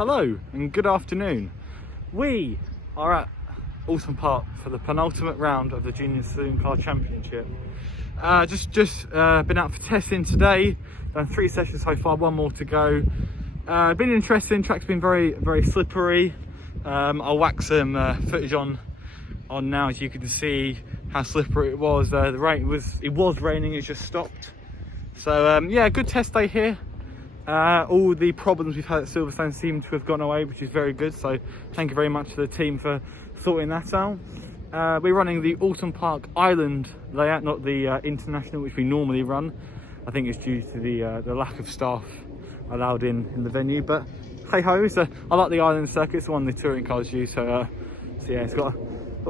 Hello and good afternoon. We are at Oulton Park for the penultimate round of the Junior Saloon Car Championship. Just been out for testing today. Done 3 sessions so far, 1 more to go. Been interesting. Track's been very slippery. I'll whack some footage on now, as you can see how slippery it was. It was raining. It just stopped. So yeah, good test day here. All the problems we've had at Silverstone seem to have gone away, which is very good. So thank you very much to the team for sorting that out. We're running the Oulton Park Island layout, not the international which we normally run. I think it's due to the lack of staff allowed in the venue, but hey ho, I like the island circuit. It's the one the touring cars use. So yeah, it's got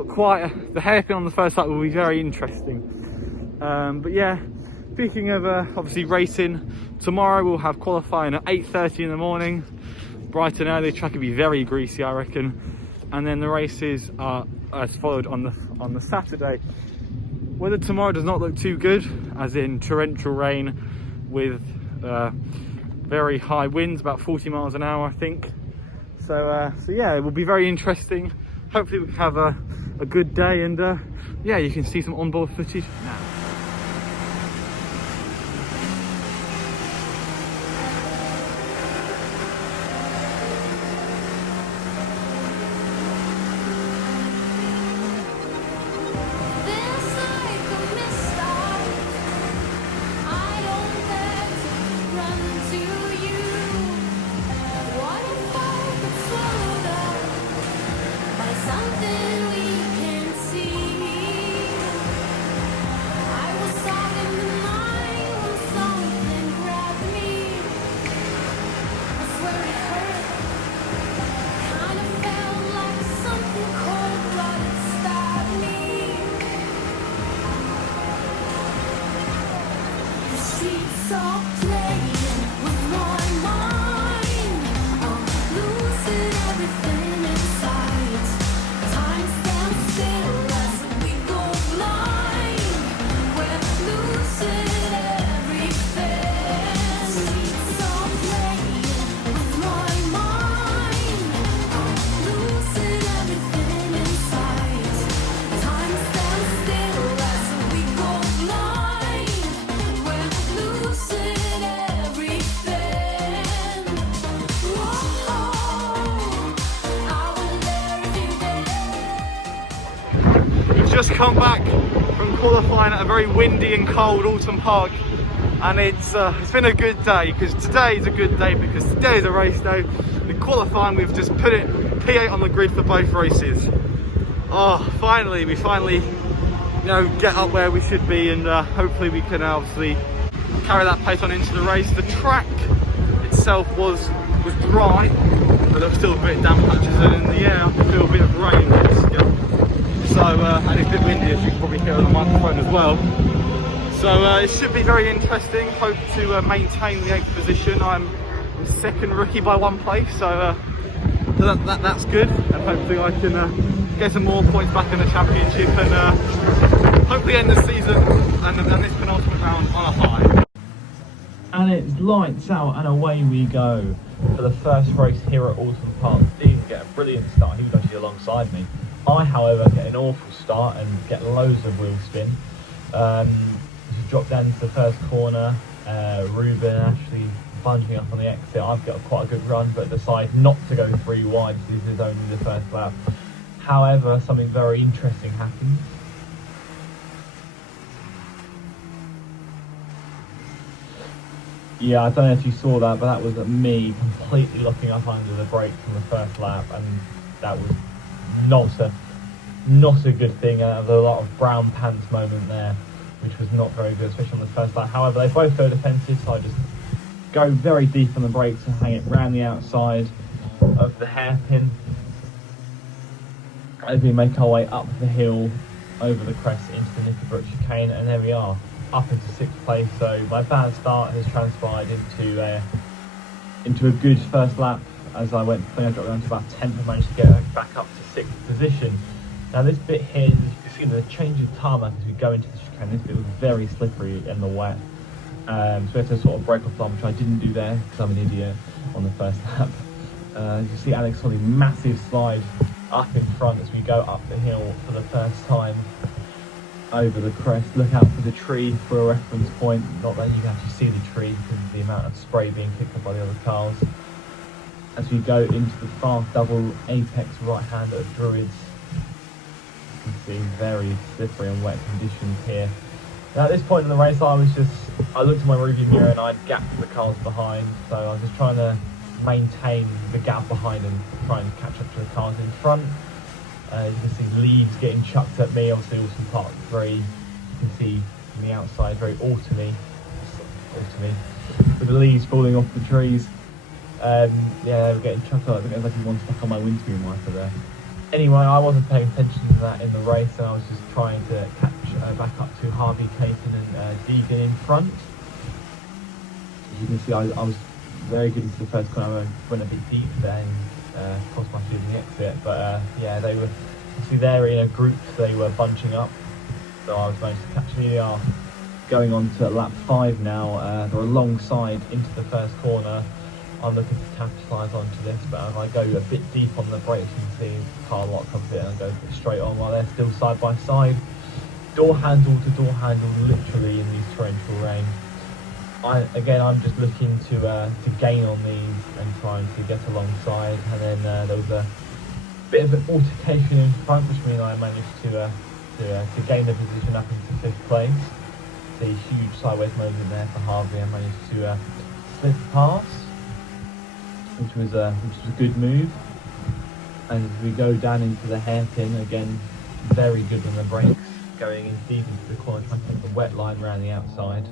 quite the hairpin on the first lap will be very interesting. But yeah, speaking of obviously racing, tomorrow we'll have qualifying at 8:30 in the morning, bright and early. The track will be very greasy, I reckon. And then the races are as followed on the Saturday. Weather tomorrow does not look too good, as in torrential rain with very high winds, about 40 miles an hour, I think. So yeah, it will be very interesting. Hopefully we can have a good day, and yeah, you can see some onboard footage now. Just come back from qualifying at a very windy and cold Oulton Park, and it's been a good day, because today is a good day because today is a race day. The qualifying, we've just put it P8 on the grid for both races. Oh, we finally get up where we should be, and hopefully we can obviously carry that pace on into the race. The track itself was dry, but there was still a bit of damp patches, and in the air I could feel a bit of rain. So, and it's a bit windy, as you can probably hear on the microphone as well. So it should be very interesting. Hope to maintain the 8th position. I'm second rookie by 1 place, so that's good. And hopefully I can get some more points back in the championship, and hopefully end the season and this penultimate round on a high. And it's lights out and away we go for the first race here at Oulton Park. Dean get a brilliant start. He was actually alongside me. I, however, get an awful start and get loads of wheel spin. Drop down into the first corner. Ruben actually bunging up on the exit. I've got quite a good run, but decide not to go 3 wide. This is only the first lap. However, something very interesting happens. Yeah, I don't know if you saw that, but that was me completely locking up under the brake from the first lap, and that was not a good thing. There was a lot of brown pants moment there, which was not very good, especially on the first lap. However, they both go defensive, so I just go very deep on the brakes and hang it round the outside of the hairpin as we make our way up the hill over the crest into the Knickerbrook chicane, and there we are, up into 6th place. So my bad start has transpired into a good first lap. As I went, I dropped down to about 10th and managed to get back up to 6th position. Now this bit here, as you can see, there's a change of tarmac as we go into the chicane. This bit was very slippery in the wet. So we had to sort of brake off line, which I didn't do there because I'm an idiot on the first lap. You see Alex Holly, massive slide up in front as we go up the hill for the first time over the crest. Look out for the tree for a reference point. Not that you can actually see the tree because of the amount of spray being kicked up by the other cars. As we go into the fast double apex right hand of Druids, you can see very slippery and wet conditions here. Now at this point in the race, I looked at my rearview mirror and I'd gapped the cars behind, so I was just trying to maintain the gap behind and try and catch up to the cars in front. You can see leaves getting chucked at me, obviously Oulton Park 3. You can see from the outside, very autumny, with the leaves falling off the trees. Yeah, they were getting chucked out. I think there was like one stuck on my windscreen wiper there. Anyway, I wasn't paying attention to that in the race, and I was just trying to catch back up to Harvey, Caton and Deegan in front. As you can see, I was very good into the first corner. I went a bit deep there and crossed my shoes in the exit, but yeah, they were, you see they're in a group, they were bunching up, so I was managed to catch the ER. Going on to lap 5 now, they're alongside into the first corner. I'm looking to capitalise onto this, but if I go a bit deep on the brakes, you can see car lock comes in and go straight on while they're still side by side. Door handle to door handle, literally in these torrential rain. I'm just looking to gain on these and trying to get alongside, and then there was a bit of an altercation in front, which means I managed to gain the position up into 5th place. It's a huge sideways movement there for Harvey. I managed to slip past, which was a good move. And as we go down into the hairpin, again, very good on the brakes, going in deep into the corner, trying to take the wet line around the outside.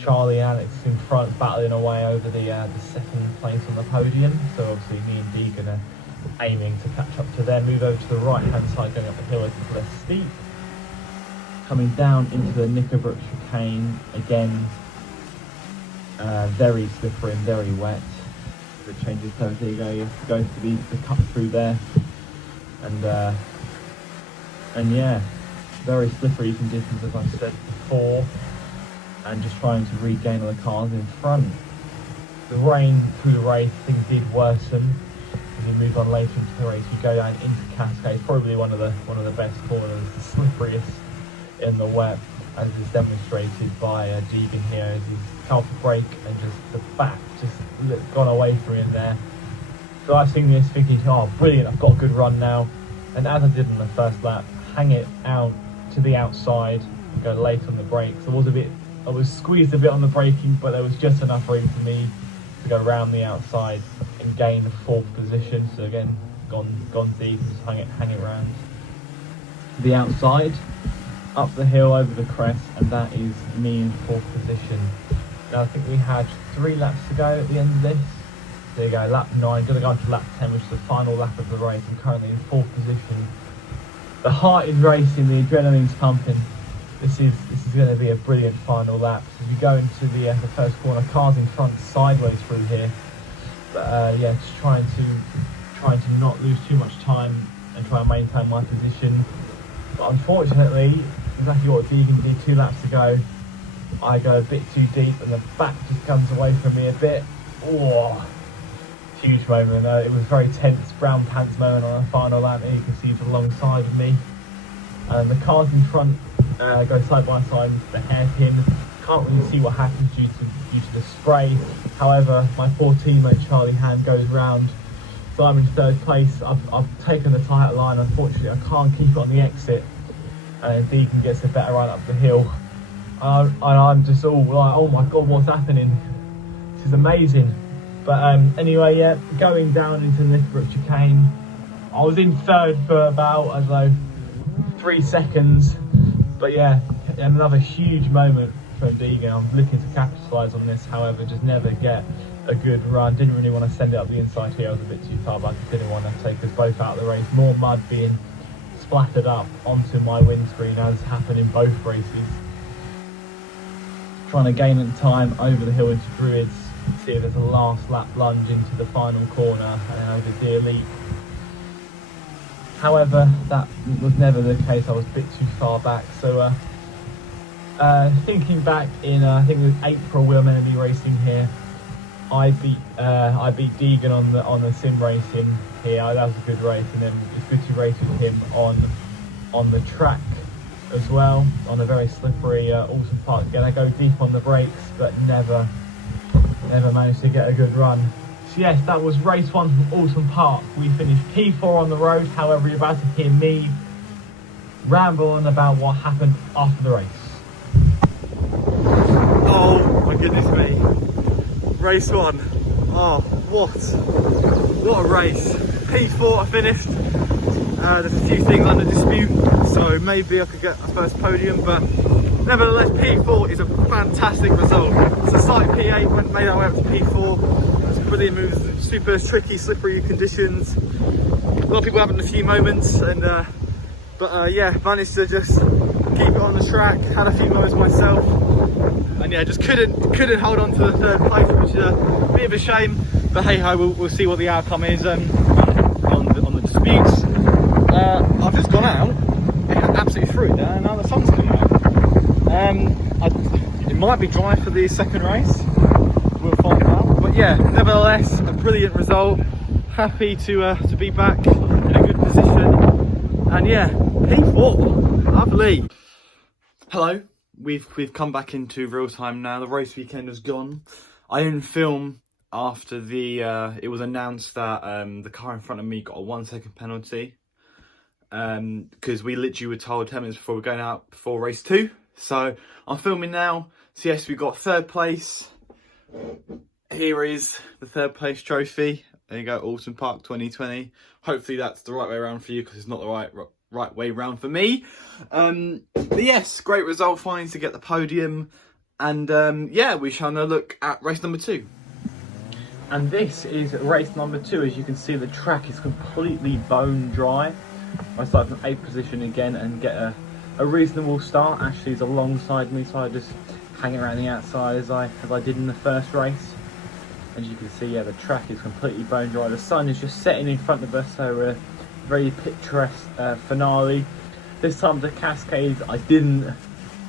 Charlie and Alex in front, battling away over the 2nd place on the podium. So obviously me and Deegan are aiming to catch up to them. Move over to the right hand side, going up the hill, it's less steep. Coming down into the Knickerbrook chicane, again, very slippery and very wet. It changes, so there you go, you have to go for the cut through there, and yeah, very slippery conditions as I said before, and just trying to regain all the cars in front. The rain through the race, things did worsen. As you move on later into the race, you go down into Cascade, probably one of the best corners, the slipperiest in the wet, as is demonstrated by Deegan here, as he's come off the brake and just the back just gone away from him there. So I've seen this thinking, oh brilliant, I've got a good run now, and as I did in the first lap, hang it out to the outside and go late on the brakes. I was squeezed a bit on the braking, but there was just enough room for me to go around the outside and gain 4th position. So again, gone deep and just hang it around the outside, up the hill over the crest, and that is me in 4th position. Now I think we had 3 laps to go at the end of this. There you go, lap 9, gonna go on to lap 10, which is the final lap of the race. I'm currently in 4th position. The heart is racing, the adrenaline's pumping. This is going to be a brilliant final lap. As we go into the first corner, cars in front sideways through here. But yeah, just trying to not lose too much time and try and maintain my position. But unfortunately, exactly what Deegan did 2 laps ago, I go a bit too deep and the back just comes away from me a bit. Oh, huge moment. It was very tense, brown pants moment on the final lap. And you can see it alongside of me. And the cars in front go side by side into the hairpin. Can't really see what happens due to the spray. However, my poor teammate Charlie Hand goes round, so I'm in 3rd place. I've taken the tight line. Unfortunately, I can't keep it on the exit, and Deegan gets a better run up the hill. And I'm just all like, oh my god, what's happening? This is amazing. But anyway, yeah, going down into the Knickerbrook chicane, I was in 3rd for about, I don't know, 3 seconds. But yeah, another huge moment from Deegan. I'm looking to capitalise on this, however, just never get a good run. Didn't really want to send it up the inside here, I was a bit too far back. I didn't want to take us both out of the race. More mud being splattered up onto my windscreen, as happened in both races. Trying to gain at the time over the hill into Druids. See if there's a last lap lunge into the final corner and over Deer Leap. However, that was never the case. I was a bit too far back. So thinking back in, I think it was April, we were meant to be racing here. I beat Deegan on the sim racing here. That was a good race, and then it's good to race with him on the track as well, on a very slippery Oulton Park. Again, I go deep on the brakes, but never managed to get a good run. So yes, that was race 1 from Oulton Park. We finished P4 on the road. However, you're about to hear me ramble on about what happened after the race. Oh my goodness me. Race 1. Oh, what a race. P4 I finished. There's a few things under dispute, so maybe I could get a first podium, but nevertheless P4 is a fantastic result. So starting P8, made our way up to P4. It's brilliant moves, super tricky, slippery conditions. A lot of people having a few moments, and yeah, managed to just keep it on the track. Had a few moments myself, and yeah, just couldn't hold on to the 3rd place, which is a bit of a shame. But hey ho, we'll see what the outcome is on the disputes. I've just gone out, absolutely through it there, and now the sun's come out. It might be dry for the 2nd race, we'll find out. But yeah, nevertheless, a brilliant result. Happy to be back in a good position, and yeah, P4, lovely. Hello, we've come back into real time now. The race weekend has gone. I didn't film after it was announced that the car in front of me got a 1-second penalty. Because we literally were told 10 minutes before we're going out before race 2. So I'm filming now. So yes, we got 3rd place. Here is the 3rd place trophy. There you go, Oulton Park 2020. Hopefully that's the right way around for you, because it's not the right way round for me. But yes, great result finally to get the podium. And yeah, we shall now look at race number 2. And this is race number 2. As you can see, the track is completely bone dry. I started from 8th position again and get a reasonable start. Ashley's alongside me, so I just hang around the outside as I did in the first race. As you can see, yeah, the track is completely bone dry. The sun is just setting in front of us, so a very picturesque finale. This time the Cascades, I didn't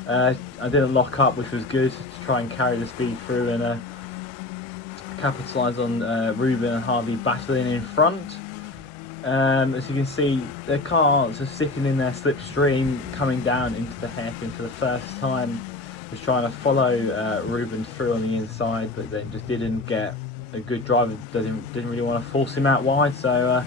lock up, which was good, to try and carry the speed through and capitalise on Ruben and Harvey battling in front. As you can see, the cars are sitting in their slipstream, coming down into the hairpin for the first time. Was trying to follow Ruben through on the inside, but then just didn't get a good driver. Didn't really want to force him out wide. So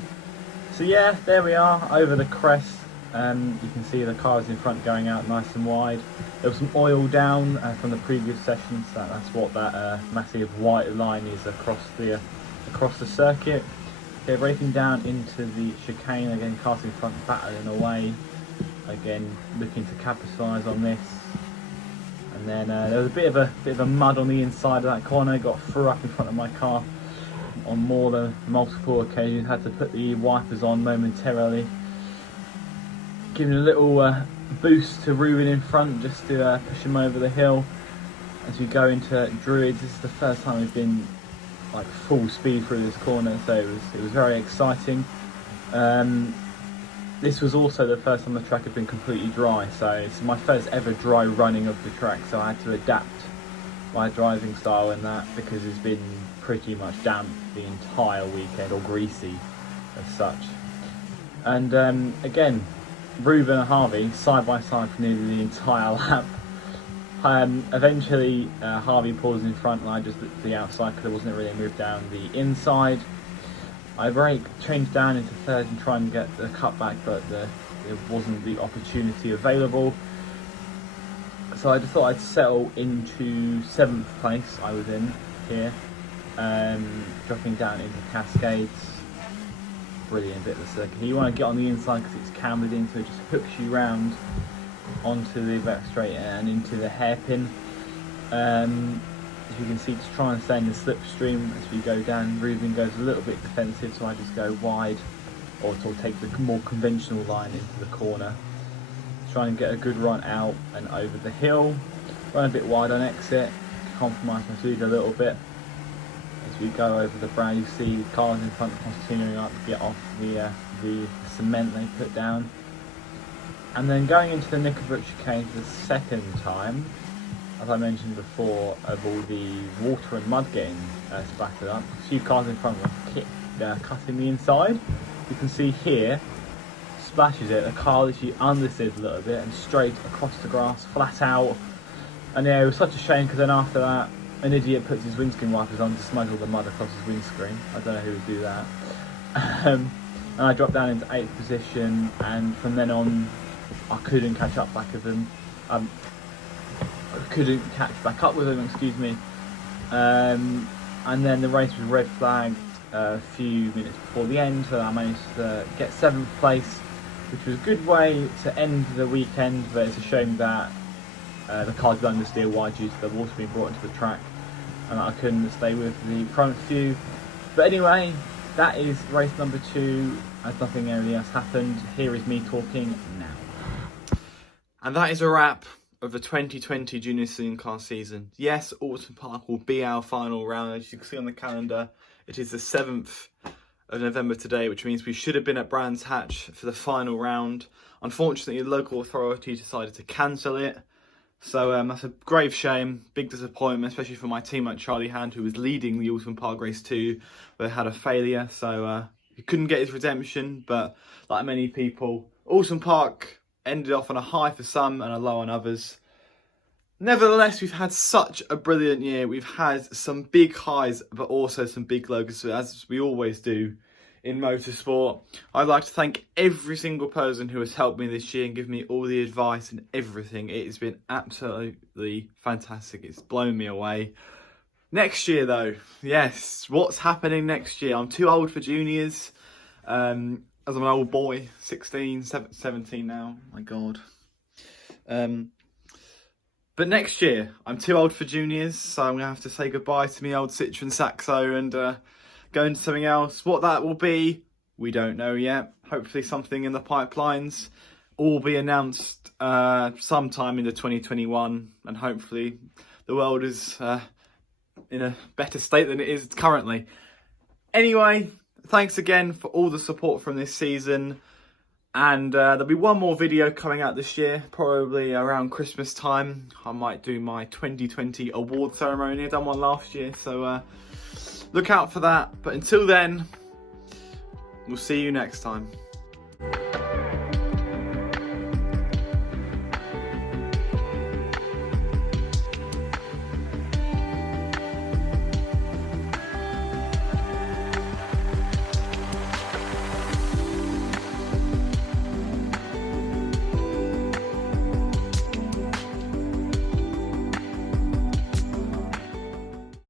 yeah, there we are over the crest. You can see the cars in front going out nice and wide. There was some oil down from the previous session, so that's what that massive white line is across the circuit. Okay, breaking down into the chicane again, cars in front battling away. Again, looking to capitalise on this. And then there was a bit of a mud on the inside of that corner. Got through up in front of my car on more than multiple occasions. Had to put the wipers on momentarily. Giving a little boost to Ruben in front just to push him over the hill. As we go into Druids, this is the first time we've been like full speed through this corner, so it was very exciting. This was also the first time the track had been completely dry, so it's my first ever dry running of the track, so I had to adapt my driving style in that, because it's been pretty much damp the entire weekend, or greasy as such. And again, Ruben and Harvey side by side for nearly the entire lap. Eventually Harvey pulls in front and I just looked at the outside because there wasn't really a move down the inside. I changed down into 3rd and try and get the cutback, but there wasn't the opportunity available. So I just thought I'd settle into 7th place. I was in here, dropping down into Cascades. Brilliant bit of the circuit. You want to get on the inside because it's cambered in, so it just hooks you round onto the back straight and into the hairpin. As you can see, just try and stay in the slipstream as we go down. Ruben goes a little bit defensive, so I just go wide, or take the more conventional line into the corner. Try and get a good run out and over the hill. Run a bit wide on exit, compromise my speed a little bit. As we go over the brow, you see cars in front continuing up to get off the cement they put down. And then going into the Knickerbrook chicane for the 2nd time, as I mentioned before, of all the water and mud getting splattered up. A few cars in front were cutting the inside. You can see here, splashes it, the car literally understeered a little bit and straight across the grass, flat out. And yeah, it was such a shame because then after that, an idiot puts his windscreen wipers on to smudge all the mud across his windscreen. I don't know who would do that. And I dropped down into 8th position, and from then on, I couldn't catch up back with him. I couldn't catch back up with him, excuse me. And then the race was red flagged a few minutes before the end, so I managed to get 7th place, which was a good way to end the weekend, but it's a shame that the car did understeer wide due to the water being brought into the track, and I couldn't stay with the front few. But anyway, that is race number 2, as nothing really else happened. Here is me talking now. And that is a wrap of the 2020 Junior Saloon Car season. Yes, Oulton Park will be our final round. As you can see on the calendar, it is the 7th of November today, which means we should have been at Brands Hatch for the final round. Unfortunately, the local authority decided to cancel it. So that's a grave shame, big disappointment, especially for my teammate Charlie Hand, who was leading the Oulton Park Race 2, but had a failure. So he couldn't get his redemption, but like many people, Oulton Park ended off on a high for some and a low on others. Nevertheless, we've had such a brilliant year. We've had some big highs, but also some big lows, as we always do in motorsport. I'd like to thank every single person who has helped me this year and given me all the advice and everything. It has been absolutely fantastic. It's blown me away. Next year though, yes, what's happening next year? I'm too old for juniors. As I'm an old boy, 16, 17 now, my God. But next year, I'm too old for juniors, so I'm going to have to say goodbye to my old Citroen Saxo and go into something else. What that will be, we don't know yet. Hopefully something in the pipelines. All will be announced sometime into 2021, and hopefully the world is in a better state than it is currently. Anyway, thanks again for all the support from this season. And there'll be one more video coming out this year, probably around Christmas time. I might do my 2020 award ceremony. I done one last year, so look out for that. But until then, we'll see you next time.